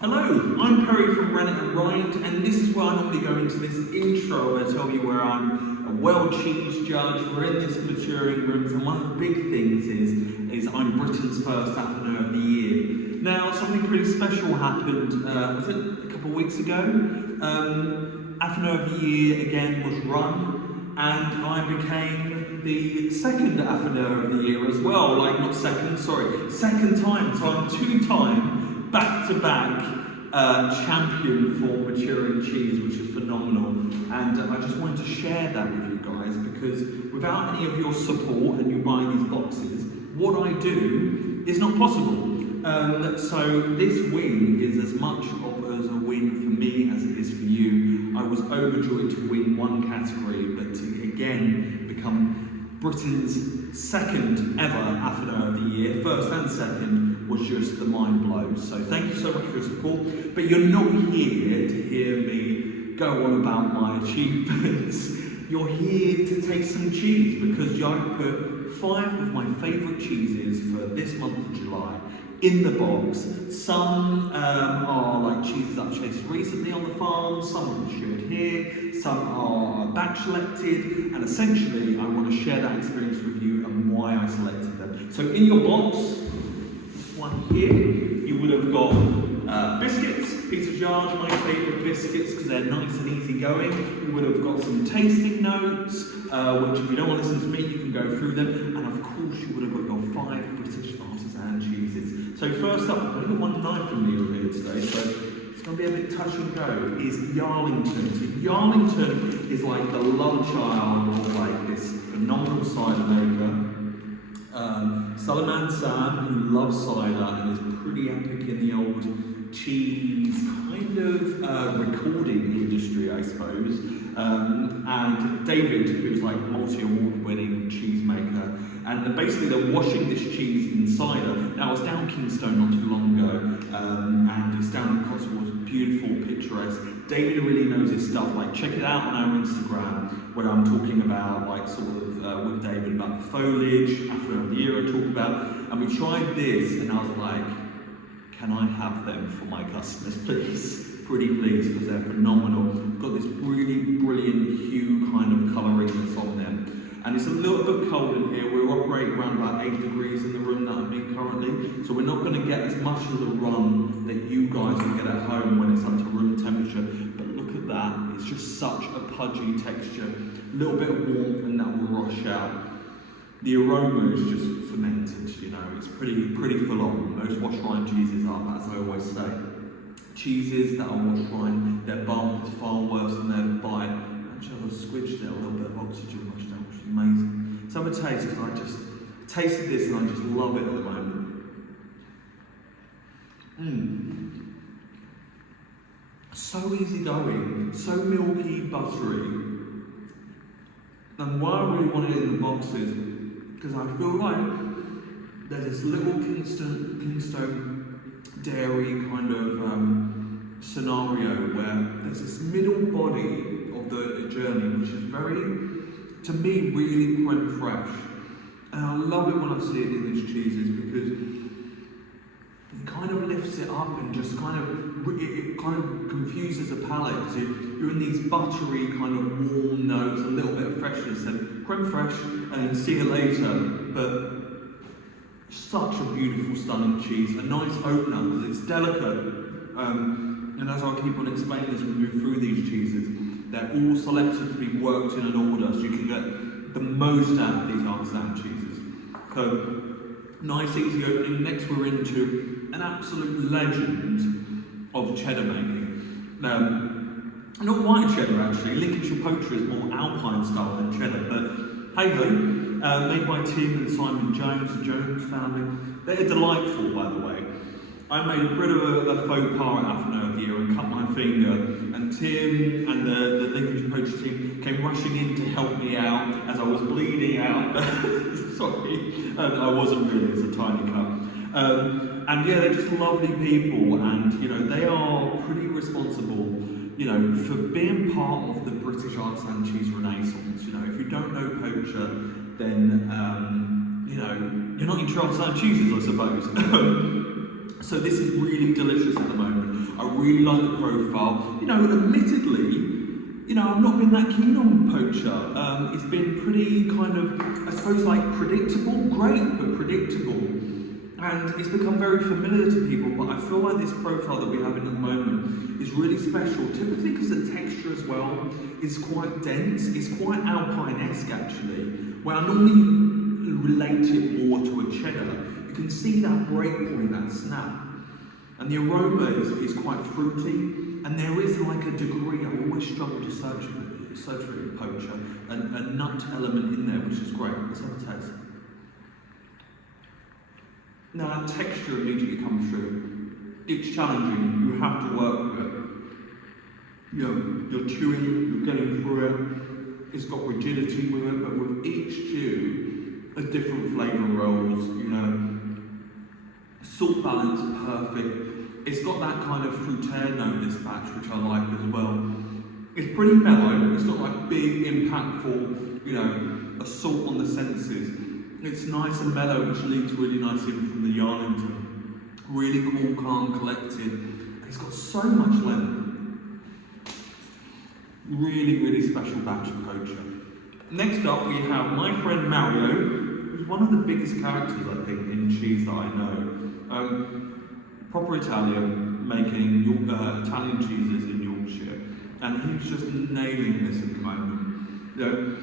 Hello, I'm Perry from Rennet and Rind, and this is where I normally go into this intro where I tell you where I'm a world cheese judge. We're in this maturing room, and one of the big things is I'm Britain's first afternoon of the year. Now, something pretty special happened, was it a couple of weeks ago? Afternoon of the year again was run, and I became the second afternoon of the year as well. Second time. So I'm two-time back-to-back champion for maturing cheese, which is phenomenal. And I just wanted to share that with you guys because without any of your support and you buying these boxes, what I do is not possible. So this win is as much as a win for me as it is for you. I was overjoyed to win one category, but to again become Britain's second ever afternoon of the year, first and second, was just the mind blow. So thank you so much for your support. But you're not here to hear me go on about my achievements. You're here to taste some cheese because I put 5 of my favourite cheeses for this month of July in the box. Some are like cheeses I've tasted recently on the farm, some are matured here, some are batch selected, and essentially I want to share that experience with you and why I selected them. So in your box, this one here, you would have got biscuits, Peter's Yard, my favourite biscuits because they're nice and easy going. You would have got some tasting notes, which if you don't want to listen to me, you can go through them, and of course you would have got your 5 British Artisan cheeses. So first up, I've only got one knife from me here today, so it's going to be a bit touch and go, is Yarlington. So Yarlington is like the love child of like this phenomenal cider maker. Salman Sam, who loves cider and is pretty epic in the old cheese kind of recording industry, I suppose. And David, who's like multi-award winning cheese maker. And basically they're washing this cheese in cider. Now I was down Kingstone not too long ago, and it's down in Cotswolds, beautiful, picturesque. David really knows his stuff. Like check it out on our Instagram where I'm talking about like sort of with David about the foliage, after the year I talk about. And we tried this and I was like, can I have them for my customers, please? Pretty please, because they're phenomenal. Got this really brilliant hue kind of colouring that's on them. And it's a little bit cold in here. We're operating around about 8 degrees in the room that I'm in currently. So we're not going to get as much of the run that you guys will get at home when it's up to room temperature. But look at that, it's just such a pudgy texture. A little bit of warmth and that will rush out. The aroma is just fermented, you know, it's pretty full on. Most wash rind cheeses are, but as I always say, cheeses that are wash rind, their bump is far worse than their bite. Actually, I've squidged it, a little bit of oxygen rushed out, which is amazing. Let's have a taste, because I just tasted this and I just love it at the moment. So easy going, so milky, buttery. And why I really wanted it in the boxes, because I feel like there's this little Kingstone dairy kind of scenario where there's this middle body of the journey which is very, to me, really creme fresh. And I love it when I see it in these cheeses because it kind of lifts it up and just kind of confuses the palate because you're in these buttery kind of warm notes, a little bit of freshness and creme fresh and see you later. But such a beautiful, stunning cheese, a nice opener because it's delicate. And as I'll keep on explaining as we move through these cheeses, they're all selectively worked in an order so you can get the most out of these artisan cheeses. So, nice easy opening. Next we're into an absolute legend of cheddar making. Not quite a cheddar actually, Lincolnshire Poacher is more Alpine-style than cheddar, but hey ho, made by Tim and Simon Jones, the Jones family. They're delightful, by the way. I made a bit of a faux pas at afternoon of the year and cut my finger, and Tim and the Lincolnshire Poacher team came rushing in to help me out as I was bleeding out. Sorry, I wasn't really, it's a tiny cut. And yeah, they're just lovely people, and you know, they are pretty responsible, you know, for being part of the British artisan cheese renaissance. You know, if you don't know Poacher, then you know, you're not into artisan cheeses, I suppose. So this is really delicious at the moment. really like the profile. You know, admittedly, you know, I've not been that keen on Poacher. It's been pretty kind of, I suppose, like predictable, great, but predictable. And it's become very familiar to people, but I feel like this profile that we have in at the moment is really special, typically because the texture as well is quite dense. It's quite Alpine-esque actually, where I normally relate it more to a cheddar. You can see that break point, that snap. And the aroma is quite fruity. And there is like a degree, I always struggle to search for it in Poacher, a nut element in there, which is great. Let's have a taste. Now that texture immediately comes through. It's challenging, you have to work with it. You know, you're chewing, you're getting through it. It's got rigidity with it, but with each chew, a different flavour rolls, you know. Salt balance, perfect. It's got that kind of fruité note, this batch, which I like as well. It's pretty mellow, it's not like big, impactful, you know, assault on the senses. It's nice and mellow, which leads really nicely in from the Yarlington. Really cool, calm, collected. And it's got so much length. Really, really special batch of Poacher. Next up, we have my friend Mario, who's one of the biggest characters, I think, in cheese that I know. Proper Italian, making Italian cheeses in Yorkshire, and he's just nailing this at the moment. You know,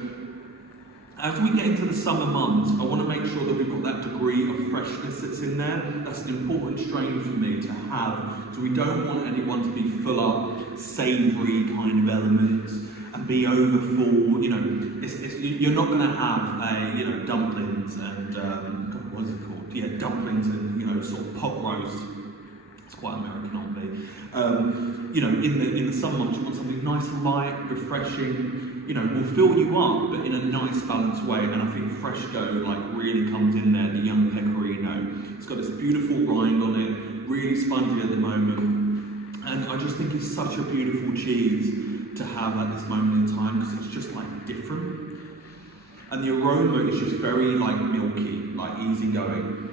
as we get into the summer months, I want to make sure that we've got that degree of freshness that's in there. That's an important strain for me to have, so we don't want anyone to be full up, savoury kind of elements and be over full. You know, you're not going to have dumplings and what is it called? Yeah, dumplings and sort of pot roast. It's quite American on me. In the summer months, you want something nice and light, refreshing. You know, will fill you up, but in a nice, balanced way. And I think Fresco really comes in there. The young pecorino. It's got this beautiful rind on it, really spongy at the moment, and I just think it's such a beautiful cheese to have at this moment in time because it's just different. And the aroma is just very milky, easygoing.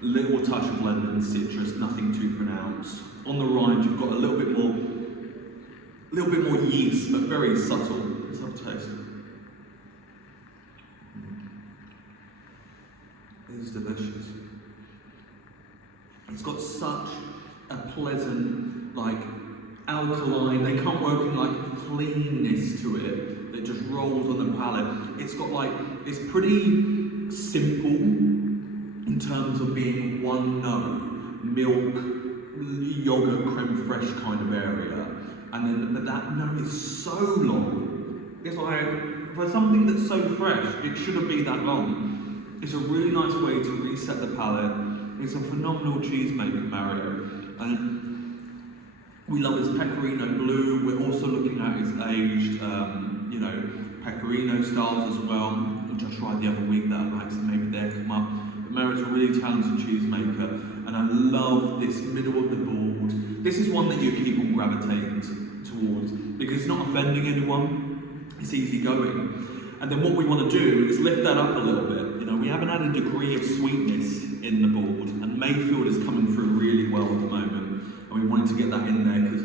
Little touch of lemon, citrus, nothing too pronounced. On the rind, you've got a little bit more yeast, but very subtle. Let's have a taste. It is delicious. It's got such a pleasant, alkaline. They can't work in cleanness to it that just rolls on the palate. It's got it's pretty simple. In terms of being one note, milk, yogurt, creme fraiche kind of area, and then but that note is so long. It's for something that's so fresh, it shouldn't be that long. It's a really nice way to reset the palate. It's a phenomenal cheesemaker, Mario, and we love his pecorino blue. We're also looking at his aged, pecorino styles as well, which I tried the other week that I liked, so maybe they'll come up. Mary's a really talented cheesemaker, and I love this middle of the board. This is one that you keep on gravitating towards because it's not offending anyone, it's easy going. And then what we want to do is lift that up a little bit. You know, we haven't had a degree of sweetness in the board, and Mayfield is coming through really well at the moment, and we wanted to get that in there because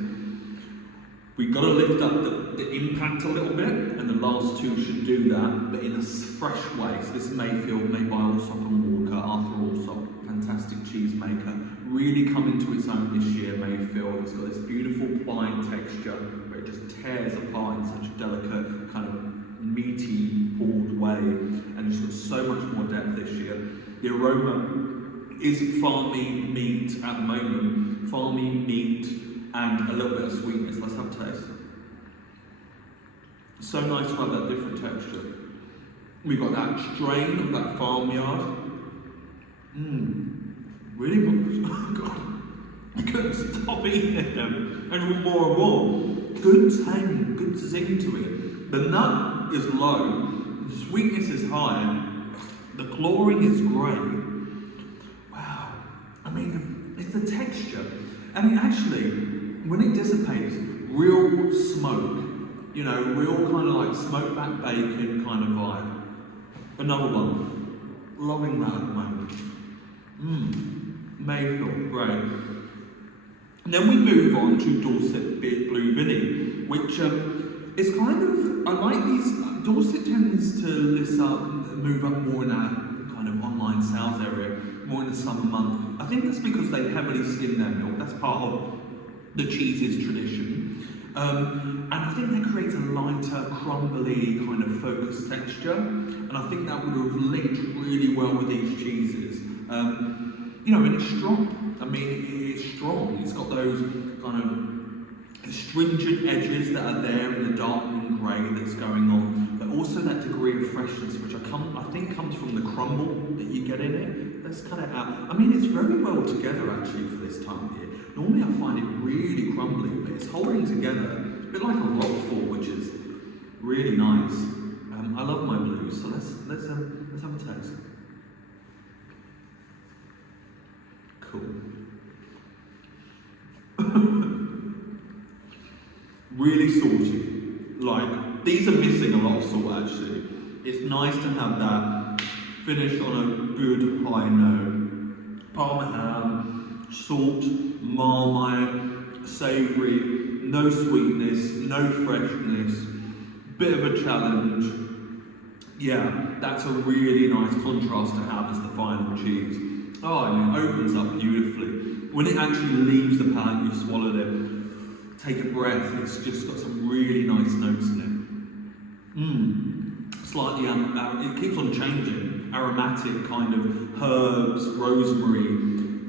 we've got to lift up the impact a little bit, and the last two should do that, but in a fresh way. So this is Mayfield, made by Allsop and Walker, Arthur Allsop, fantastic cheesemaker. Really come into its own this year, Mayfield. It's got this beautiful fine texture, where it just tears apart in such a delicate, kind of meaty, board way, and it's got so much more depth this year. The aroma is farmy meat at the moment, farmy meat, and a little bit of sweetness. Let's have a taste. So nice to have that different texture. We've got that strain of that farmyard. Really much. Oh God, I couldn't stop eating them. I want more and more. Good tang, good zing to it. The nut is low, the sweetness is high, the cloring is great. Wow. I mean, it's the texture. And it actually, when it dissipates, real smoke, real kind of smoked back bacon kind of vibe. Another one. Loving that at the moment. Mayfield, great. And then we move on to Dorset Blue Vinny, which is kind of, I like these, Dorset tends to move up more in our kind of online sales area, more in the summer month. I think that's because they heavily skim their milk, that's part of the cheese's tradition. And I think that creates a lighter, crumbly kind of focused texture, and I think that would have linked really well with these cheeses. You know, and it's strong. I mean, it's strong. It's got those kind of astringent edges that are there in the dark and grey that's going on, but also that degree of freshness, which I think comes from the crumble that you get in it. Let's cut it out. I mean, it's very well together actually for this time of year. Normally I find it really crumbly, but it's holding together, a bit like a roquefort, which is really nice. I love my blues, so let's have a taste. Cool. Really salty. Like, these are missing a lot of salt actually. It's nice to have that finish on a good high note. Parmesan, salt, marmite, savoury, no sweetness, no freshness, bit of a challenge. Yeah, that's a really nice contrast to have as the final cheese. Oh, and it opens up beautifully. When it actually leaves the palate, you've swallowed it, take a breath, it's just got some really nice notes in it. Slightly, it keeps on changing. Aromatic kind of herbs, rosemary,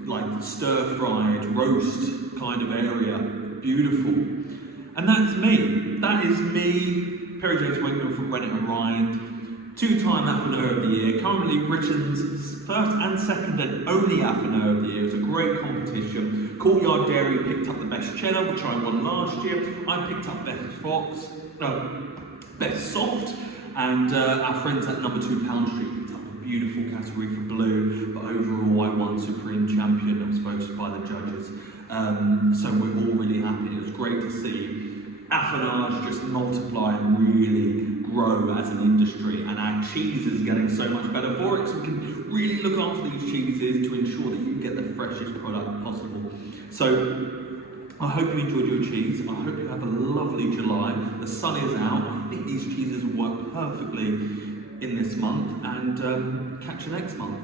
like stir-fried, roast kind of area. Beautiful. And that's me. That is me, Perry James Wakeman from Rennet and Rind. Two-time Afternoon of the Year, currently Britain's first and second and only Afternoon of the Year. It was a great competition. Courtyard Dairy picked up the best cheddar, which I won last year. I picked up best soft, and our friends at number 2 Pound Street picked up a beautiful category for blue, but overall I won Supreme Champion. That was voted by the judges. So we're all really happy. It was great to see affinage just multiply and really grow as an industry, and our cheese is getting so much better for it, so we can really look after these cheeses to ensure that you get the freshest product possible. So I hope you enjoyed your cheese. I hope you have a lovely July. The sun is out. I think these cheeses will work perfectly in this month, and catch you next month.